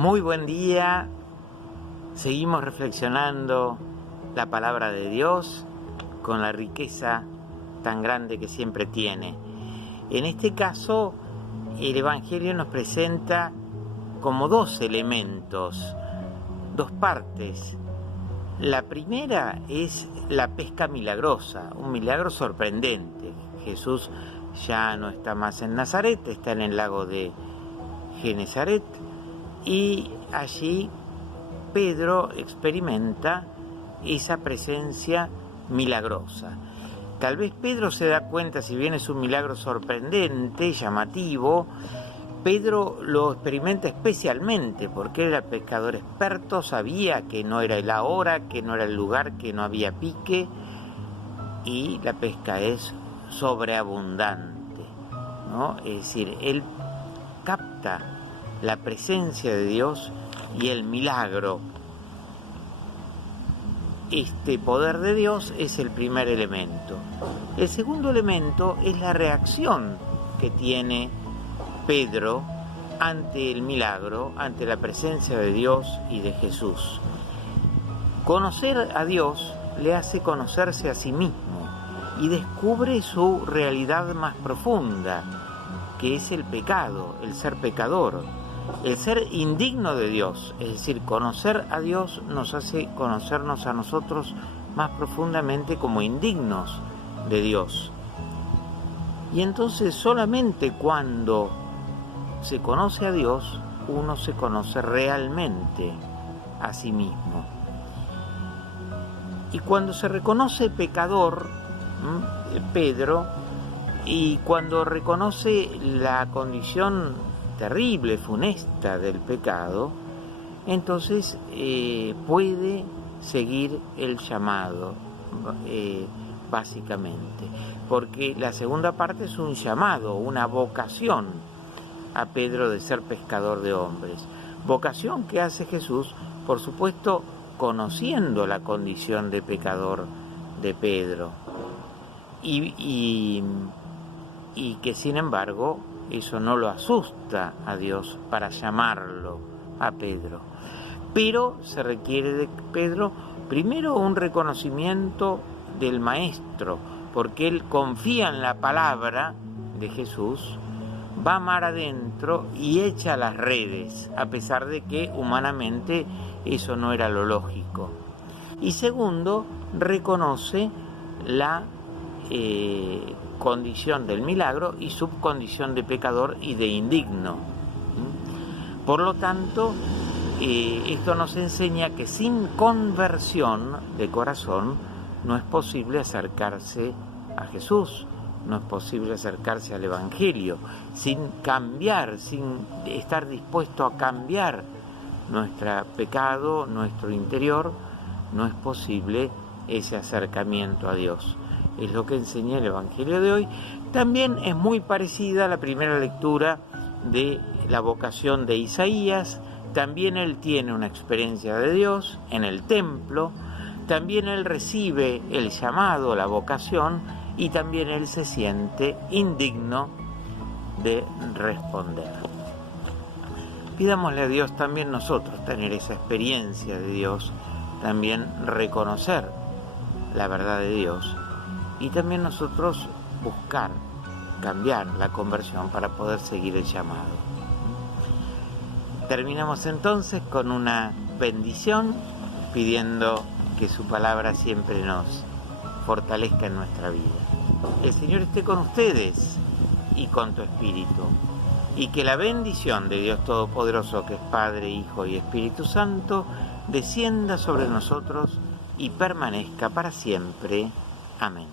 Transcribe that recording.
Muy buen día, seguimos reflexionando la palabra de Dios con la riqueza tan grande que siempre tiene. En este caso, el Evangelio nos presenta como dos elementos, dos partes. La primera es la pesca milagrosa, un milagro sorprendente. Jesús ya no está más en Nazaret, está en el lago de Genesaret, y allí Pedro experimenta esa presencia milagrosa. Tal vez Pedro se da cuenta, si bien es un milagro sorprendente, llamativo, Pedro lo experimenta especialmente porque era pescador experto, sabía que no era la hora, que no era el lugar, que no había pique, y la pesca es sobreabundante, ¿no? Es decir, él capta la presencia de Dios y el milagro. Este poder de Dios es el primer elemento. El segundo elemento es la reacción que tiene Pedro ante el milagro, ante la presencia de Dios y de Jesús. Conocer a Dios le hace conocerse a sí mismo y descubre su realidad más profunda, que es el pecado, el ser pecador, el ser indigno de Dios. Es decir, conocer a Dios nos hace conocernos a nosotros más profundamente como indignos de Dios. Y entonces solamente cuando se conoce a Dios, uno se conoce realmente a sí mismo. Y cuando se reconoce pecador, Pedro, y cuando reconoce la condición terrible, funesta del pecado, entonces puede seguir el llamado, básicamente, porque la segunda parte es un llamado, una vocación a Pedro de ser pescador de hombres, vocación que hace Jesús, por supuesto, conociendo la condición de pecador de Pedro, y que sin embargo eso no lo asusta a Dios para llamarlo a Pedro. Pero se requiere de Pedro primero un reconocimiento del Maestro, porque él confía en la palabra de Jesús, va mar adentro y echa las redes, a pesar de que humanamente eso no era lo lógico. Y segundo, reconoce la condición del milagro y subcondición de pecador y de indigno. Por lo tanto, esto nos enseña que sin conversión de corazón no es posible acercarse a Jesús, no es posible acercarse al Evangelio, sin cambiar, sin estar dispuesto a cambiar nuestro pecado, nuestro interior, no es posible ese acercamiento a Dios. Es lo que enseña el Evangelio de hoy. También es muy parecida a la primera lectura de la vocación de Isaías. También él tiene una experiencia de Dios en el templo. También él recibe el llamado, la vocación, y también él se siente indigno de responder. Pidámosle a Dios también nosotros tener esa experiencia de Dios, también reconocer la verdad de Dios, y también nosotros buscar cambiar la conversión para poder seguir el llamado. Terminamos entonces con una bendición, pidiendo que su palabra siempre nos fortalezca en nuestra vida. El Señor esté con ustedes y con tu espíritu, y que la bendición de Dios Todopoderoso, que es Padre, Hijo y Espíritu Santo, descienda sobre nosotros y permanezca para siempre. Amén.